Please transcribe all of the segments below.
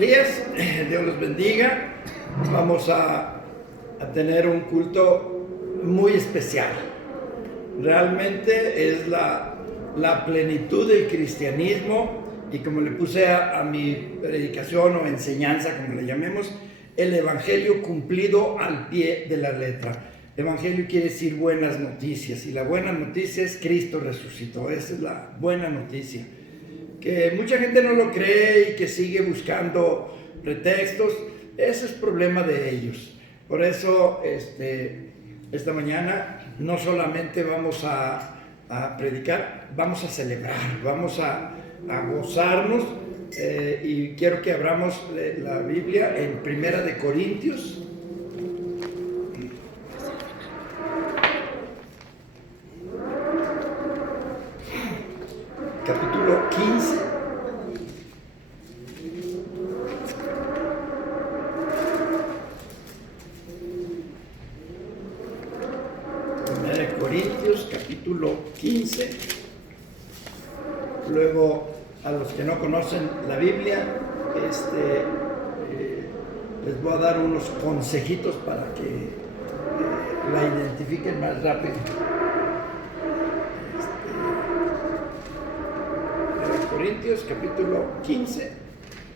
días, Dios los bendiga. Vamos a tener un culto muy especial. Realmente es la plenitud del cristianismo, y como le puse a mi predicación o enseñanza, como le llamemos, el evangelio cumplido al pie de la letra. Evangelio quiere decir buenas noticias, y la buena noticia es Cristo resucitó. Esa es la buena noticia. Que mucha gente no lo cree y que sigue buscando pretextos, ese es problema de ellos. Por eso esta mañana no solamente vamos a predicar, vamos a celebrar, vamos a gozarnos, y quiero que abramos la Biblia en Primera de Corintios. Capítulo 15. Primera de Corintios, capítulo 15. Luego, a los que no conocen la Biblia, les voy a dar unos consejitos para que la identifiquen más rápido. Corintios capítulo 15,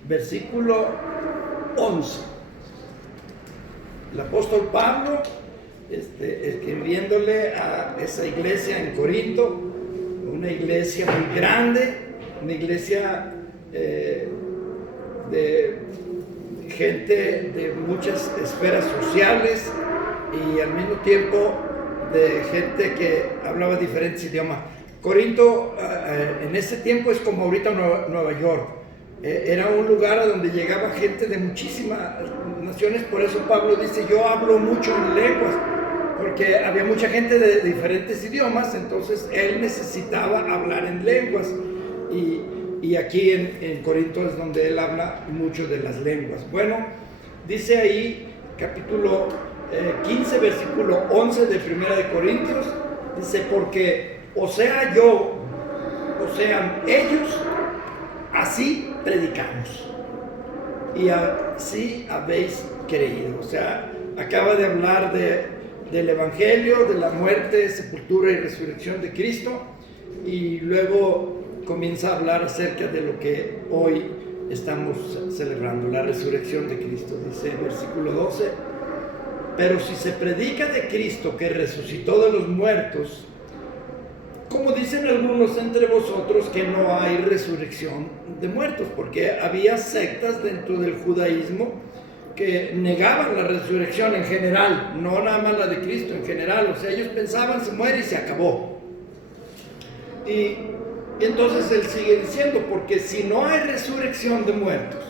versículo 11. El apóstol Pablo, escribiéndole a esa iglesia en Corinto, una iglesia muy grande, una iglesia de gente de muchas esferas sociales, y al mismo tiempo de gente que hablaba diferentes idiomas. Corinto en ese tiempo es como ahorita Nueva York. Era un lugar a donde llegaba gente de muchísimas naciones. Por eso Pablo dice: yo hablo mucho en lenguas, porque había mucha gente de diferentes idiomas. Entonces él necesitaba hablar en lenguas, y aquí en Corinto es donde él habla mucho de las lenguas. Bueno, dice ahí capítulo 15 versículo 11 de Primera de Corintios, dice: porque o sea yo, o sean ellos, así predicamos, y así habéis creído. O sea, acaba de hablar del evangelio, de la muerte, sepultura y resurrección de Cristo, y luego comienza a hablar acerca de lo que hoy estamos celebrando, la resurrección de Cristo. Dice el versículo 12: pero si se predica de Cristo que resucitó de los muertos, como dicen algunos entre vosotros que no hay resurrección de muertos, porque había sectas dentro del judaísmo que negaban la resurrección en general, no nada más la de Cristo, en general. O sea, ellos pensaban: se muere y se acabó. Y entonces él sigue diciendo: porque si no hay resurrección de muertos,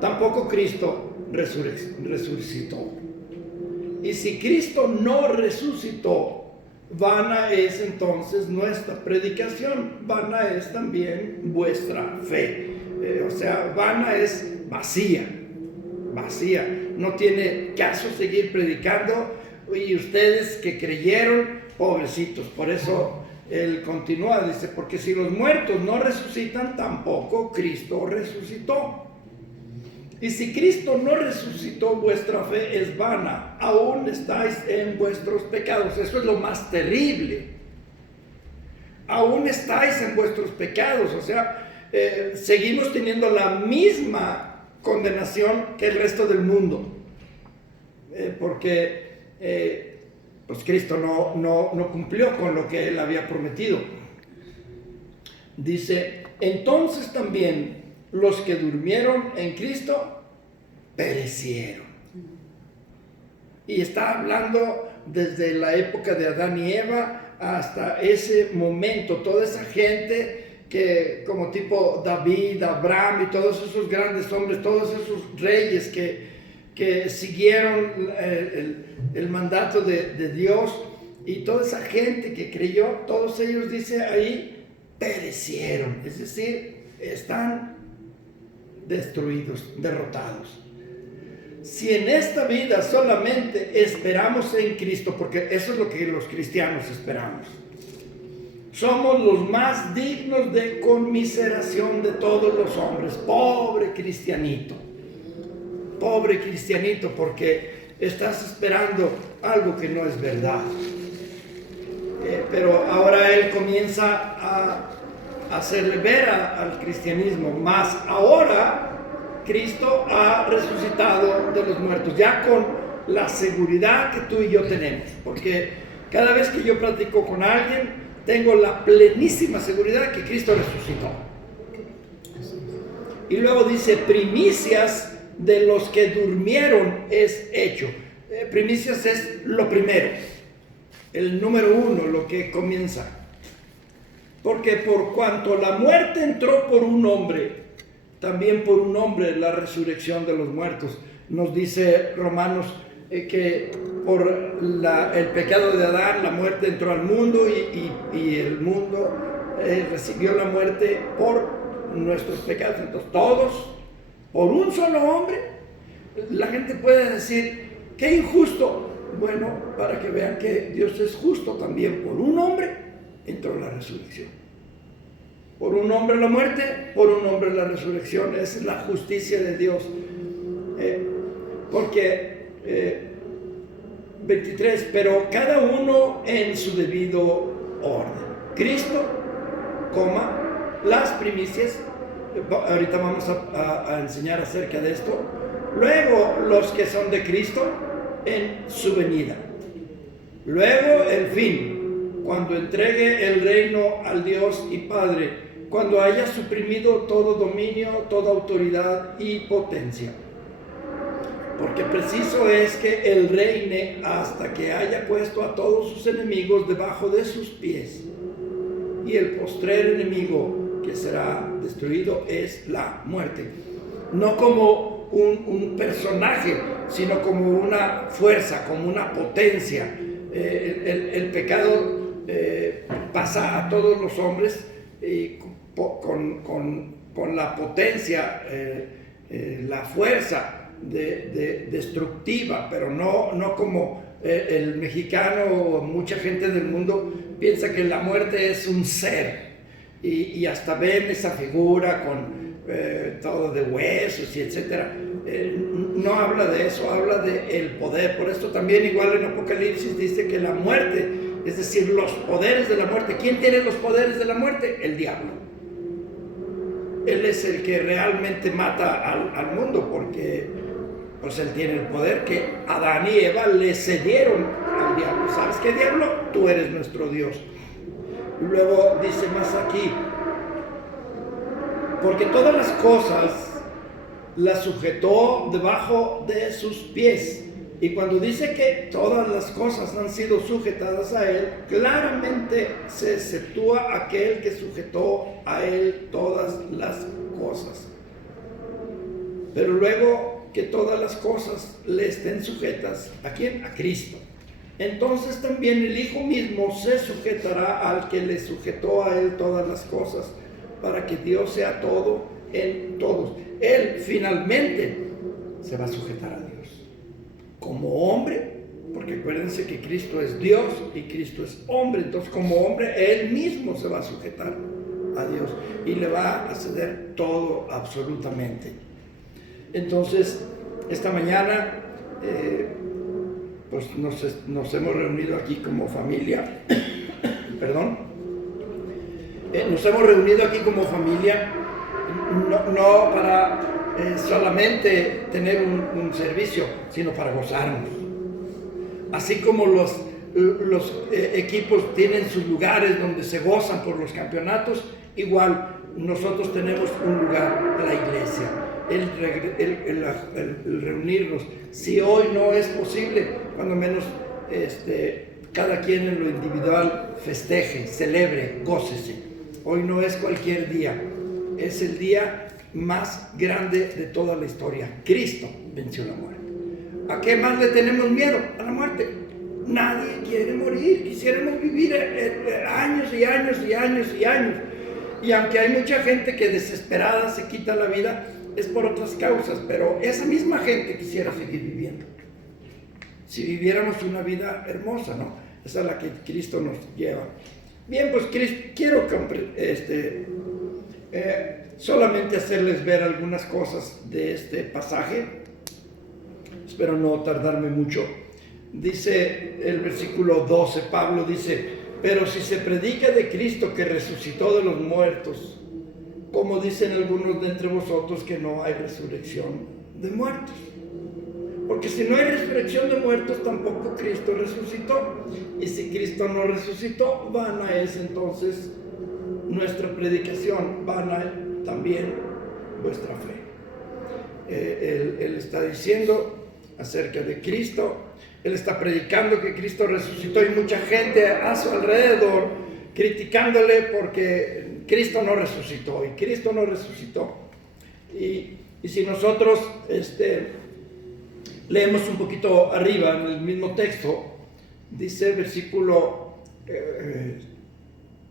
tampoco Cristo resucitó. Y si Cristo no resucitó, vana es entonces nuestra predicación, vana es también vuestra fe. O sea, vana es vacía. No tiene caso seguir predicando, y ustedes que creyeron, pobrecitos. Por eso él continúa, dice: porque si los muertos no resucitan, tampoco Cristo resucitó. Y si Cristo no resucitó, vuestra fe es vana, aún estáis en vuestros pecados. Eso es lo más terrible. Aún estáis en vuestros pecados. O sea, seguimos teniendo la misma condenación que el resto del mundo. Porque pues Cristo no cumplió con lo que él había prometido. Dice: entonces también los que durmieron en Cristo perecieron. Y está hablando desde la época de Adán y Eva hasta ese momento. Toda esa gente que, como tipo David, Abraham y todos esos grandes hombres, todos esos reyes que siguieron el mandato de Dios, y toda esa gente que creyó, todos ellos, dice ahí, perecieron. Es decir, están destruidos, derrotados. Si en esta vida solamente esperamos en Cristo, porque eso es lo que los cristianos esperamos, somos los más dignos de conmiseración de todos los hombres. Pobre cristianito, porque estás esperando algo que no es verdad. Pero ahora él comienza a hacerle ver al cristianismo, más ahora Cristo ha resucitado de los muertos, ya con la seguridad que tú y yo tenemos, porque cada vez que yo platico con alguien, tengo la plenísima seguridad que Cristo resucitó. Y luego dice, primicias de los que durmieron es hecho. Primicias es lo primero, el número uno, lo que comienza. Porque por cuanto la muerte entró por un hombre, también por un hombre la resurrección de los muertos. Nos dice Romanos que por el pecado de Adán la muerte entró al mundo y el mundo recibió la muerte por nuestros pecados. Entonces todos, por un solo hombre, la gente puede decir, qué injusto. Bueno, para que vean que Dios es justo también, por un hombre entró la resurrección. Por un hombre la muerte, por un hombre la resurrección. Esa es la justicia de Dios. Porque 23, pero cada uno en su debido orden. Cristo, las primicias. Ahorita vamos a enseñar acerca de esto. Luego los que son de Cristo en su venida. Luego el fin, cuando entregue el reino al Dios y Padre, cuando haya suprimido todo dominio, toda autoridad y potencia. Porque preciso es que Él reine hasta que haya puesto a todos sus enemigos debajo de sus pies. Y el postrer enemigo que será destruido es la muerte. No como un personaje, sino como una fuerza, como una potencia. El pecado pasa a todos los hombres y con la potencia, la fuerza destructiva, pero no como el mexicano o mucha gente del mundo piensa que la muerte es un ser y hasta ven esa figura con todo de huesos y etcétera. No habla de eso, habla del poder. Por esto también igual en Apocalipsis dice que la muerte, es decir, los poderes de la muerte. ¿Quién tiene los poderes de la muerte? El diablo. Él es el que realmente mata al mundo, porque pues él tiene el poder que Adán y Eva le cedieron al diablo. ¿Sabes qué, diablo? Tú eres nuestro Dios. Y luego dice más aquí, porque todas las cosas las sujetó debajo de sus pies. Y cuando dice que todas las cosas han sido sujetadas a Él, claramente se exceptúa aquel que sujetó a Él todas las cosas. Pero luego que todas las cosas le estén sujetas, ¿a quién? A Cristo. Entonces también el Hijo mismo se sujetará al que le sujetó a Él todas las cosas, para que Dios sea todo en todos. Él finalmente se va a sujetar a Dios. Como hombre, porque acuérdense que Cristo es Dios y Cristo es hombre, entonces como hombre Él mismo se va a sujetar a Dios y le va a ceder todo absolutamente. Entonces, esta mañana pues nos hemos reunido aquí como familia, perdón, nos hemos reunido aquí como familia, no para solamente tener un servicio, sino para gozarnos. Así como los equipos tienen sus lugares donde se gozan por los campeonatos, igual nosotros tenemos un lugar, la iglesia, el reunirnos. Si hoy no es posible, cuando menos cada quien en lo individual festeje, celebre, gócese. Hoy no es cualquier día, es el día más grande de toda la historia. Cristo venció la muerte. ¿A qué más le tenemos miedo? A la muerte. Nadie quiere morir. Quisiéramos vivir años y años y años y años. Y aunque hay mucha gente que desesperada se quita la vida, es por otras causas, pero esa misma gente quisiera seguir viviendo. Si viviéramos una vida hermosa, ¿no? Esa es la que Cristo nos lleva. Bien, pues quiero solamente hacerles ver algunas cosas de este pasaje. Espero no tardarme mucho. Dice el versículo 12, Pablo dice: pero si se predica de Cristo que resucitó de los muertos, como dicen algunos de entre vosotros que no hay resurrección de muertos. Porque si no hay resurrección de muertos, tampoco Cristo resucitó. Y si Cristo no resucitó, vana es entonces nuestra predicación, vana también vuestra fe. Él está diciendo acerca de Cristo, él está predicando que Cristo resucitó, y mucha gente a su alrededor criticándole porque Cristo no resucitó, y Cristo no resucitó. Y si nosotros leemos un poquito arriba en el mismo texto, dice versículo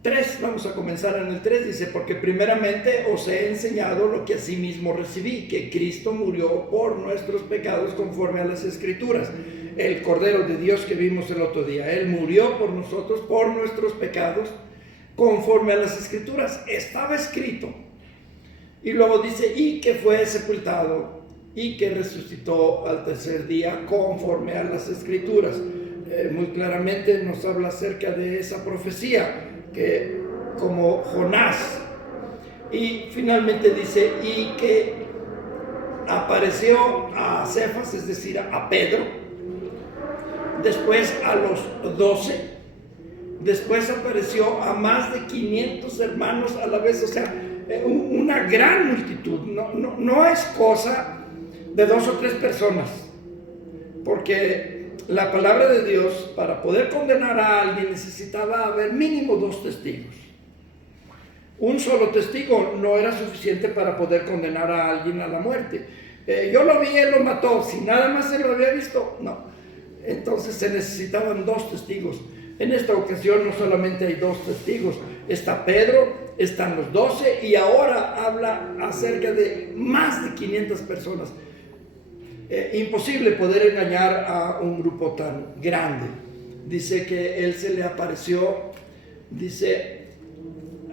3, vamos a comenzar en el 3, dice: porque primeramente os he enseñado lo que asimismo recibí, que Cristo murió por nuestros pecados conforme a las Escrituras, el Cordero de Dios que vimos el otro día. Él murió por nosotros, por nuestros pecados, conforme a las Escrituras. Estaba escrito. Y luego dice: y que fue sepultado, y que resucitó al tercer día, conforme a las Escrituras. Muy claramente nos habla acerca de esa profecía, que como Jonás. Y finalmente dice: y que apareció a Cefas, es decir, a Pedro, después a los 12, después apareció a más de 500 hermanos a la vez. O sea, una gran multitud. No es cosa de 2 o 3 personas, porque la palabra de Dios, para poder condenar a alguien, necesitaba haber mínimo 2 testigos. Un solo testigo no era suficiente para poder condenar a alguien a la muerte. Yo lo vi, él lo mató. Si nada más se lo había visto, no. Entonces se necesitaban 2 testigos. En esta ocasión no solamente hay 2 testigos, está Pedro, están los 12, y ahora habla acerca de más de 500 personas. Imposible poder engañar a un grupo tan grande. Dice que él se le apareció, dice,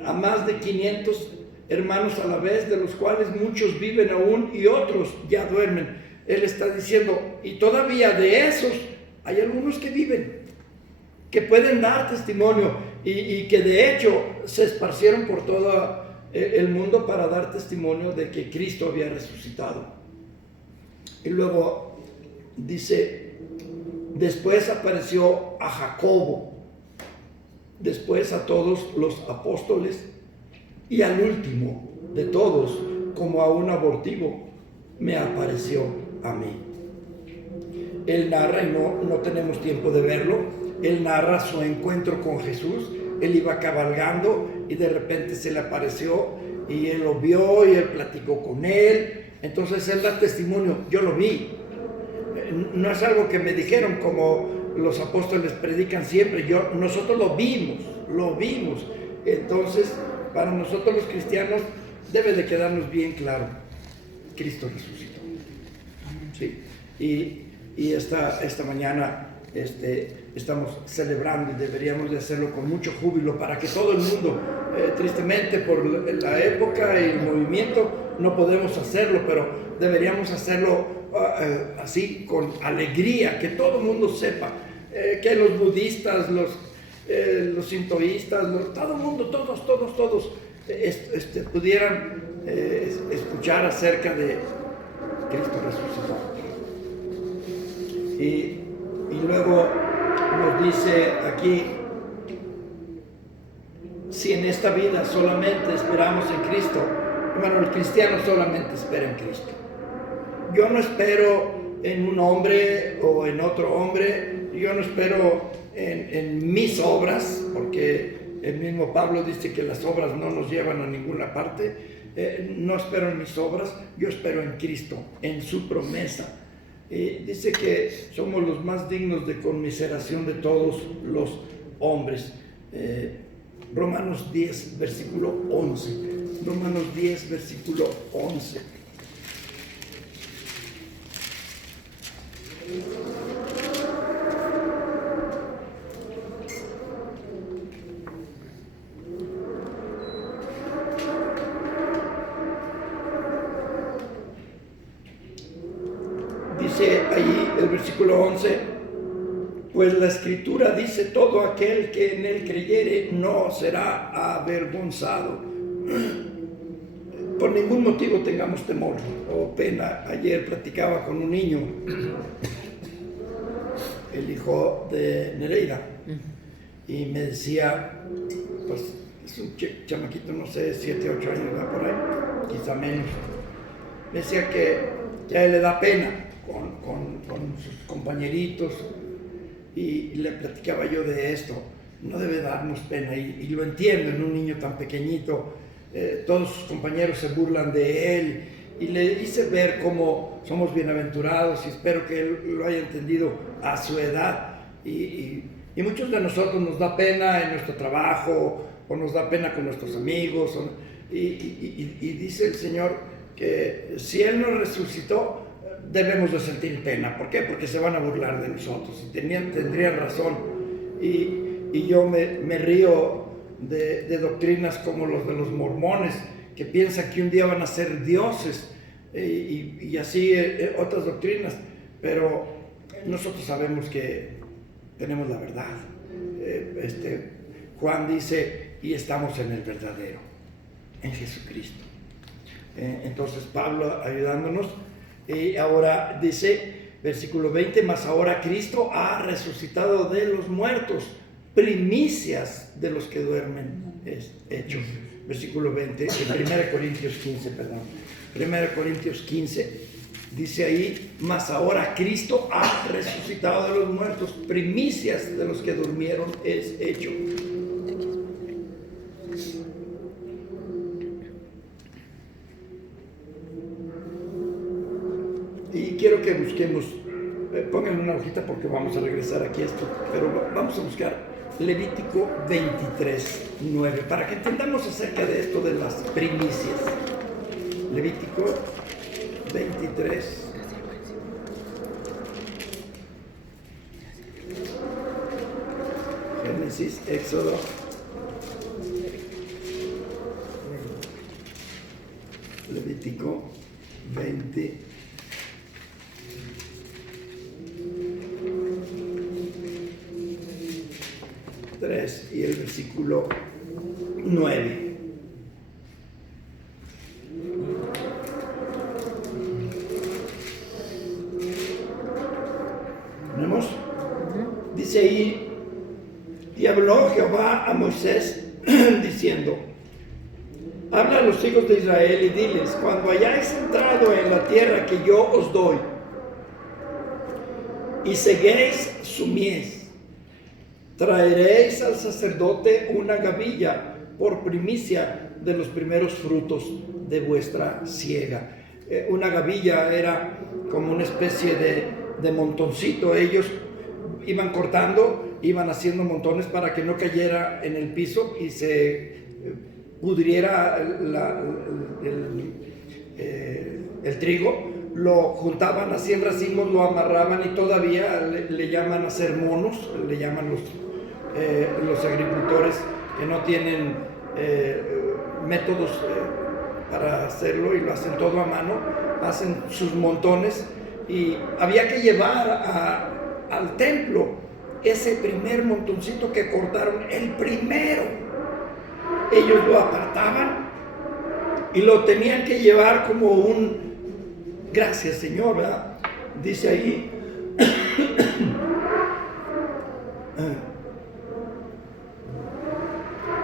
a más de 500 hermanos a la vez, de los cuales muchos viven aún y otros ya duermen. Él está diciendo, y todavía de esos hay algunos que viven, que pueden dar testimonio, y que de hecho se esparcieron por todo el mundo para dar testimonio de que Cristo había resucitado. Y luego dice: después apareció a Jacobo, después a todos los apóstoles, y al último de todos, como a un abortivo, me apareció a mí. Él narra, y no tenemos tiempo de verlo, él narra su encuentro con Jesús. Él iba cabalgando y de repente se le apareció, y él lo vio y él platicó con él. Entonces él da testimonio: yo lo vi. No es algo que me dijeron como los apóstoles predican siempre. Nosotros lo vimos. Entonces, para nosotros los cristianos debe de quedarnos bien claro: Cristo resucitó. Sí. Y esta mañana estamos celebrando, y deberíamos de hacerlo con mucho júbilo, para que todo el mundo, tristemente por la época y el movimiento, no podemos hacerlo, pero deberíamos hacerlo así, con alegría, que todo el mundo sepa, que los budistas, los sintoístas, todo el mundo, todos pudieran escuchar acerca de Cristo resucitado. Y luego nos dice aquí: si en esta vida solamente esperamos en Cristo, hermano, el cristiano solamente espera en Cristo. Yo no espero en un hombre o en otro hombre, yo no espero en mis obras, porque el mismo Pablo dice que las obras no nos llevan a ninguna parte. No espero en mis obras, yo espero en Cristo, en su promesa. Dice que somos los más dignos de conmiseración de todos los hombres. Romanos 10, versículo 11. Romanos 10, versículo 11. dice ahí el versículo 11, pues la Escritura dice, todo aquel que en él creyere no será avergonzado. Por ningún motivo tengamos temor o pena. Ayer platicaba con un niño, el hijo de Nereida, y me decía, pues es un chamaquito, no sé, 7, 8 años, ¿verdad? Por ahí, quizá menos. Me decía que a él le da pena con sus compañeritos, y le platicaba yo de esto. No debe darnos pena, y lo entiendo en un niño tan pequeñito. Todos sus compañeros se burlan de él, y le hice ver cómo somos bienaventurados, y espero que él lo haya entendido a su edad. Y muchos de nosotros nos da pena en nuestro trabajo, o nos da pena con nuestros amigos, y dice el Señor que si Él nos resucitó, debemos de sentir pena. ¿Por qué? Porque se van a burlar de nosotros, y tendrían razón. Y yo me río de doctrinas como los de los mormones, que piensan que un día van a ser dioses, y así otras doctrinas, pero nosotros sabemos que tenemos la verdad. Juan dice, y estamos en el verdadero, en Jesucristo. Entonces Pablo ayudándonos, y ahora dice, versículo 20, mas ahora Cristo ha resucitado de los muertos, primicias de los que duermen es hecho. Versículo 20, en 1 Corintios 15, perdón. 1 Corintios 15, dice ahí, mas ahora Cristo ha resucitado de los muertos, primicias de los que durmieron es hecho. Y quiero que busquemos, pónganle una hojita porque vamos a regresar aquí a esto, pero vamos a buscar Levítico 23, 9, para que entendamos acerca de esto de las primicias. Levítico 23. Génesis, Éxodo. Levítico 20. Y el versículo 9. ¿Tenemos? Dice ahí, y habló Jehová a Moisés diciendo, habla a los hijos de Israel y diles, cuando hayáis entrado en la tierra que yo os doy y seguéis su mies, traeréis al sacerdote una gavilla por primicia de los primeros frutos de vuestra siega. Una gavilla era como una especie de montoncito. Ellos iban cortando, iban haciendo montones para que no cayera en el piso y se pudriera el trigo. Lo juntaban así en racimos, lo amarraban, y todavía le llaman hacer monos, le llaman los agricultores que no tienen métodos para hacerlo, y lo hacen todo a mano, hacen sus montones, y había que llevar al templo ese primer montoncito que cortaron, el primero. Ellos lo apartaban y lo tenían que llevar como un gracias Señor, ¿verdad? Dice ahí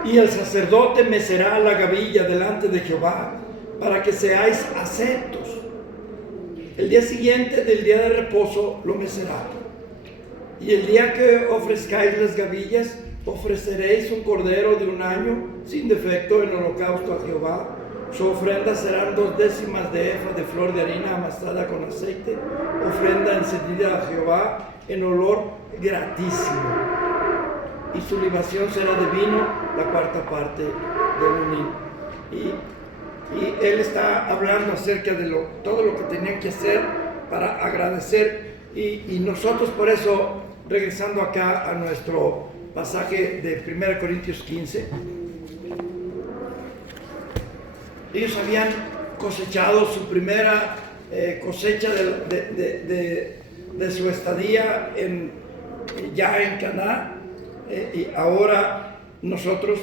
y el sacerdote mecerá la gavilla delante de Jehová para que seáis aceptos. El día siguiente del día de reposo lo mecerá, y el día que ofrezcáis las gavillas ofreceréis un cordero de 1 año sin defecto en holocausto a Jehová. Su ofrenda serán 2 décimas de efa de flor de harina amasada con aceite, ofrenda encendida a Jehová en olor gratísimo. Y su libación será de vino, la 4ª parte de un hin. Y él está hablando acerca de todo lo que tenían que hacer para agradecer. Y nosotros, por eso, regresando acá a nuestro pasaje de 1 Corintios 15, ellos habían cosechado su primera cosecha de su estadía ya en Canaán, y ahora nosotros,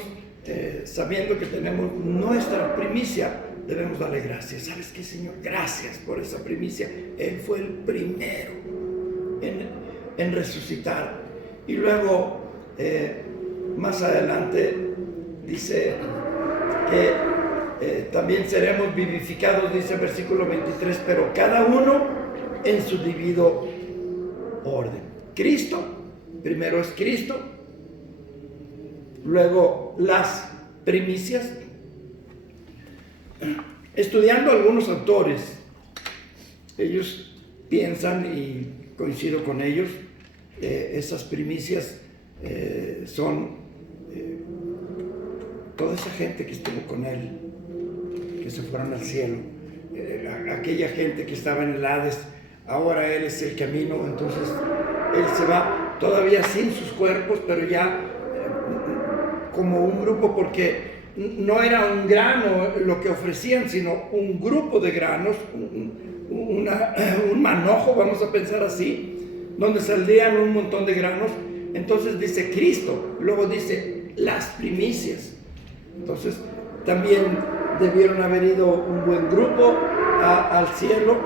sabiendo que tenemos nuestra primicia, debemos darle gracias. ¿Sabes qué, Señor? Gracias por esa primicia. Él fue el primero en resucitar. Y luego, más adelante, dice que también seremos vivificados, dice el versículo 23, pero cada uno en su debido orden. Cristo, primero es Cristo, luego las primicias. Estudiando algunos autores, ellos piensan, y coincido con ellos, esas primicias son toda esa gente que estuvo con él, que se fueron al cielo, aquella gente que estaba en el Hades. Ahora Él es el camino, entonces Él se va todavía sin sus cuerpos, pero ya como un grupo, porque no era un grano lo que ofrecían, sino un grupo de granos, un manojo, vamos a pensar así, donde saldrían un montón de granos. Entonces dice Cristo, luego dice las primicias. Entonces también debieron haber ido un buen grupo al cielo,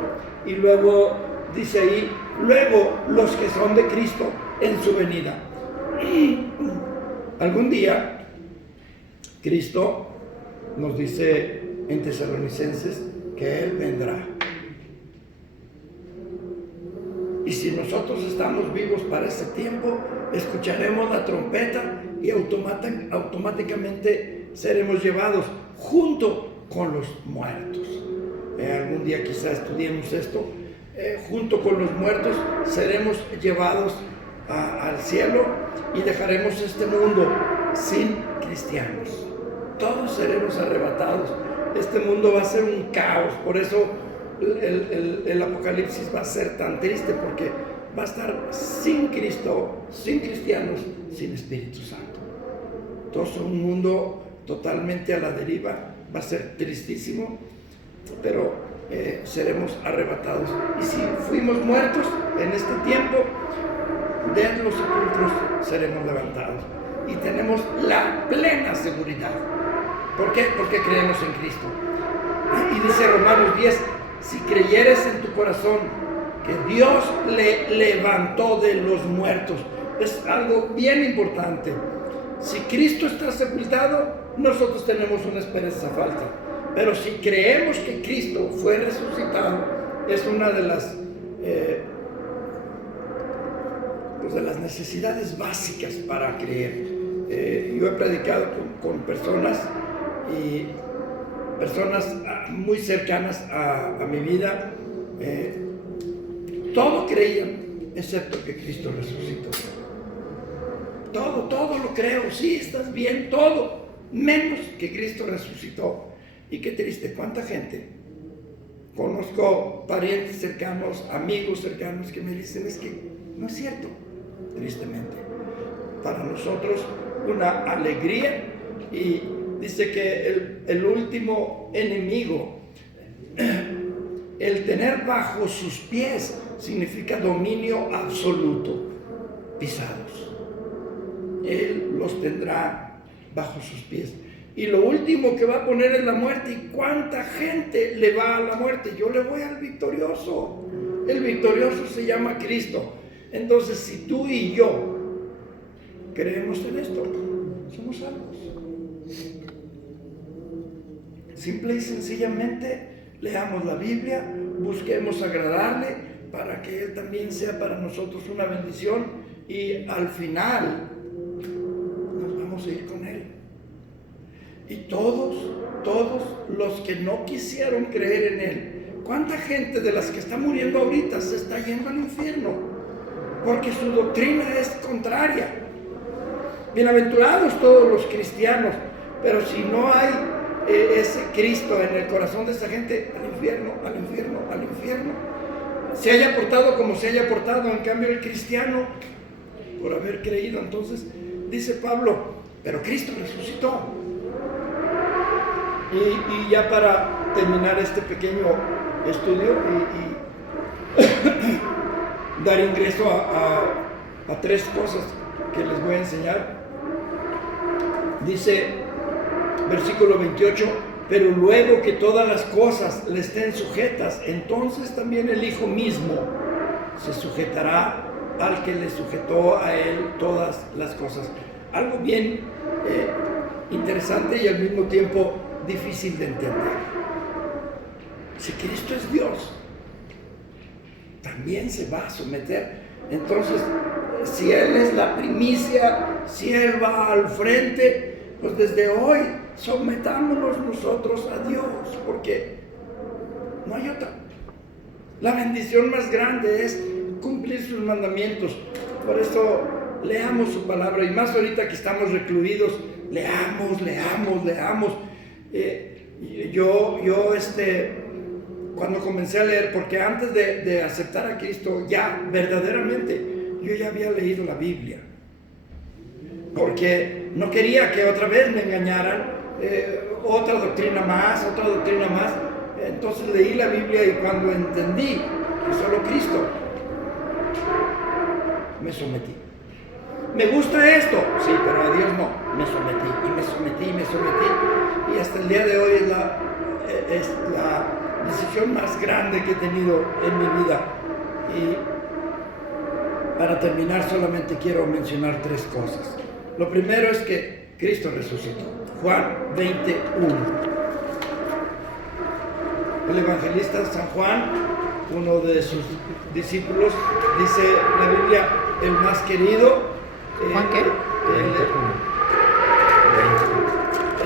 y luego dice ahí, luego los que son de Cristo en su venida. Algún día Cristo nos dice en Tesalonicenses que Él vendrá. Y si nosotros estamos vivos para ese tiempo, escucharemos la trompeta y automáticamente seremos llevados junto con los muertos. Algún día quizá estudiemos esto. Junto con los muertos seremos llevados al cielo y dejaremos este mundo sin cristianos. Todos seremos arrebatados. Este mundo va a ser un caos. Por eso el Apocalipsis va a ser tan triste, porque va a estar sin Cristo, sin cristianos, sin Espíritu Santo. Todo un mundo totalmente a la deriva. Va a ser tristísimo, pero seremos arrebatados. Y si fuimos muertos en este tiempo, de los sepulcros seremos levantados. Y tenemos la plena seguridad. ¿Por qué? Porque creemos en Cristo. Y dice Romanos 10, si creyeres en tu corazón que Dios le levantó de los muertos, es algo bien importante. Si Cristo está sepultado, nosotros tenemos una esperanza falsa. Pero si creemos que Cristo fue resucitado, es una de las necesidades básicas para creer. Yo he predicado con personas, y personas muy cercanas a mi vida, todo creían excepto que Cristo resucitó. Todo lo creo, sí, estás bien, todo, menos que Cristo resucitó. Y qué triste, cuánta gente conozco, parientes cercanos, amigos cercanos, que me dicen, es que no es cierto. Tristemente, para nosotros una alegría. Y dice que el último enemigo, el tener bajo sus pies, significa dominio absoluto, pisados. Él los tendrá bajo sus pies. Y lo último que va a poner es la muerte. ¿Y cuánta gente le va a la muerte? Yo le voy al victorioso. El victorioso se llama Cristo. Entonces, si tú y yo creemos en esto, somos salvos. Simple y sencillamente leamos la Biblia, busquemos agradarle para que Él también sea para nosotros una bendición, y al final nos vamos a ir con Él. Y todos los que no quisieron creer en Él, ¿cuánta gente de las que está muriendo ahorita se está yendo al infierno? Porque su doctrina es contraria. Bienaventurados todos los cristianos, pero si no hay ese Cristo en el corazón de esa gente, al infierno, al infierno, al infierno. Se haya portado como se haya portado. En cambio el cristiano, por haber creído, entonces dice Pablo, pero Cristo resucitó. Y ya para terminar este pequeño estudio y dar ingreso a tres cosas que les voy a enseñar. Dice, versículo 28, pero luego que todas las cosas le estén sujetas, entonces también el Hijo mismo se sujetará al que le sujetó a él todas las cosas. Algo bien interesante y al mismo tiempo difícil de entender. Si Cristo es Dios, también se va a someter. Entonces, si Él es la primicia, si Él va al frente, pues desde hoy sometámonos nosotros a Dios, porque no hay otra. La bendición más grande es cumplir sus mandamientos. Por eso leamos su palabra, y más ahorita que estamos recluidos, leamos. Cuando comencé a leer, porque antes de aceptar a Cristo, ya verdaderamente, yo ya había leído la Biblia, porque no quería que otra vez me engañaran, otra doctrina más. Entonces leí la Biblia, y cuando entendí que solo Cristo, me sometí. Me gusta esto, sí, pero a Dios no. Me sometí, y hasta el día de hoy es la decisión más grande que he tenido en mi vida. Y para terminar, solamente quiero mencionar tres cosas. Lo primero es que Cristo resucitó. Juan 21. El evangelista San Juan, uno de sus discípulos, dice la Biblia, el más querido. ¿Juan qué?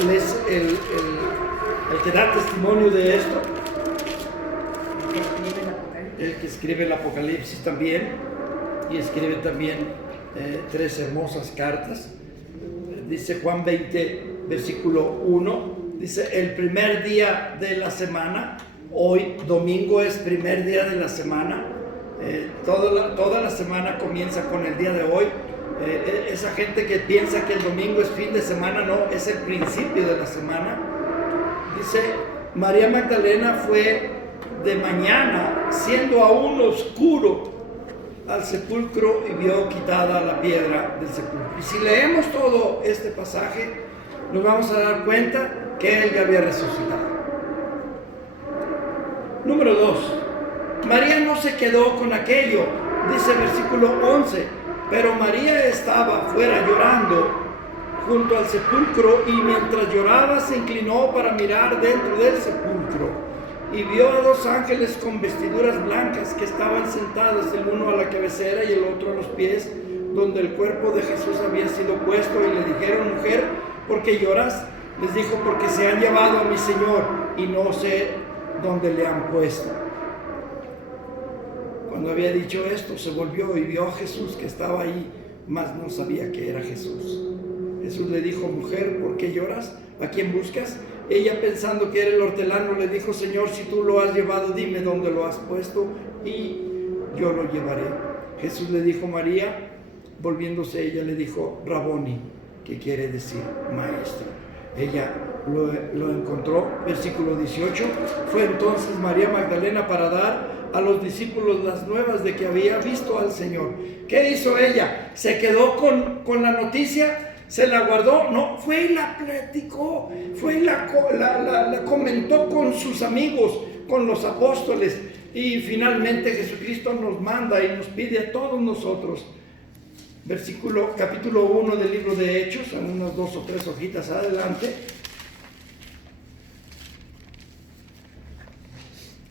Él es el que da testimonio de esto. El que escribe el Apocalipsis también, y escribe también 3 hermosas cartas. Dice Juan 20, versículo 1, dice, el primer día de la semana, hoy domingo es primer día de la semana, toda la semana comienza con el día de hoy. Esa gente que piensa que el domingo es fin de semana, no, es el principio de la semana. Dice, María Magdalena fue de mañana, siendo aún oscuro, al sepulcro y vio quitada la piedra del sepulcro. Y si leemos todo este pasaje, nos vamos a dar cuenta que él ya había resucitado. Número 2, María no se quedó con aquello. Dice versículo 11, pero María estaba fuera llorando junto al sepulcro, y mientras lloraba se inclinó para mirar dentro del sepulcro, y vio a 2 ángeles con vestiduras blancas que estaban sentados, el uno a la cabecera y el otro a los pies, donde el cuerpo de Jesús había sido puesto, y le dijeron, mujer, ¿por qué lloras? Les dijo, porque se han llevado a mi Señor y no sé dónde le han puesto. Cuando había dicho esto, se volvió y vio a Jesús que estaba ahí, mas no sabía que era Jesús. Jesús le dijo, mujer, ¿por qué lloras? ¿A quién buscas? Ella, pensando que era el hortelano, le dijo, Señor, si tú lo has llevado, dime dónde lo has puesto y yo lo llevaré. Jesús le dijo, María. Volviéndose ella le dijo, Raboni, que quiere decir maestro. Ella lo encontró. Versículo 18, fue entonces María Magdalena para dar a los discípulos las nuevas de que había visto al Señor. ¿Qué hizo ella? ¿Se quedó con la noticia? ¿Se la guardó? No, fue y la platicó, fue y la comentó con sus amigos, con los apóstoles, y finalmente Jesucristo nos manda y nos pide a todos nosotros. Capítulo 1 del libro de Hechos, en unas 2 o 3 hojitas adelante.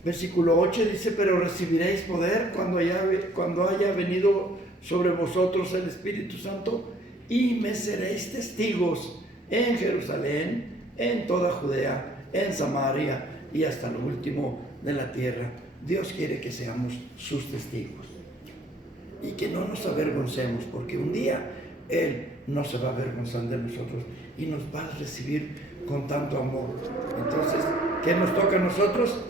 Versículo 8 dice, pero recibiréis poder cuando haya venido sobre vosotros el Espíritu Santo, y me seréis testigos en Jerusalén, en toda Judea, en Samaria y hasta lo último de la tierra. Dios quiere que seamos sus testigos y que no nos avergoncemos, porque un día Él no se va a avergonzar de nosotros y nos va a recibir con tanto amor. Entonces, ¿qué nos toca a nosotros?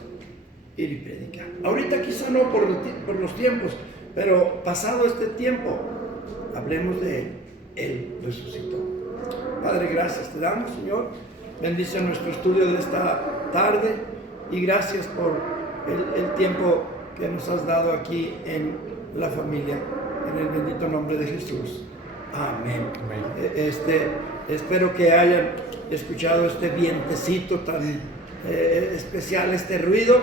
Ir y predicar. Ahorita quizá no por los tiempos, pero pasado este tiempo, hablemos de Él. Él resucitó. Padre, gracias te damos, Señor. Bendice nuestro estudio de esta tarde, y gracias por el tiempo que nos has dado aquí en la familia, en el bendito nombre de Jesús. Amén. Espero que hayan escuchado este vientecito tan especial, este ruido.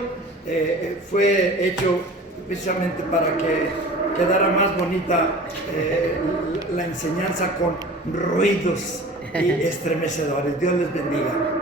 Fue hecho precisamente para que quedara más bonita la enseñanza con ruidos y estremecedores. Dios les bendiga.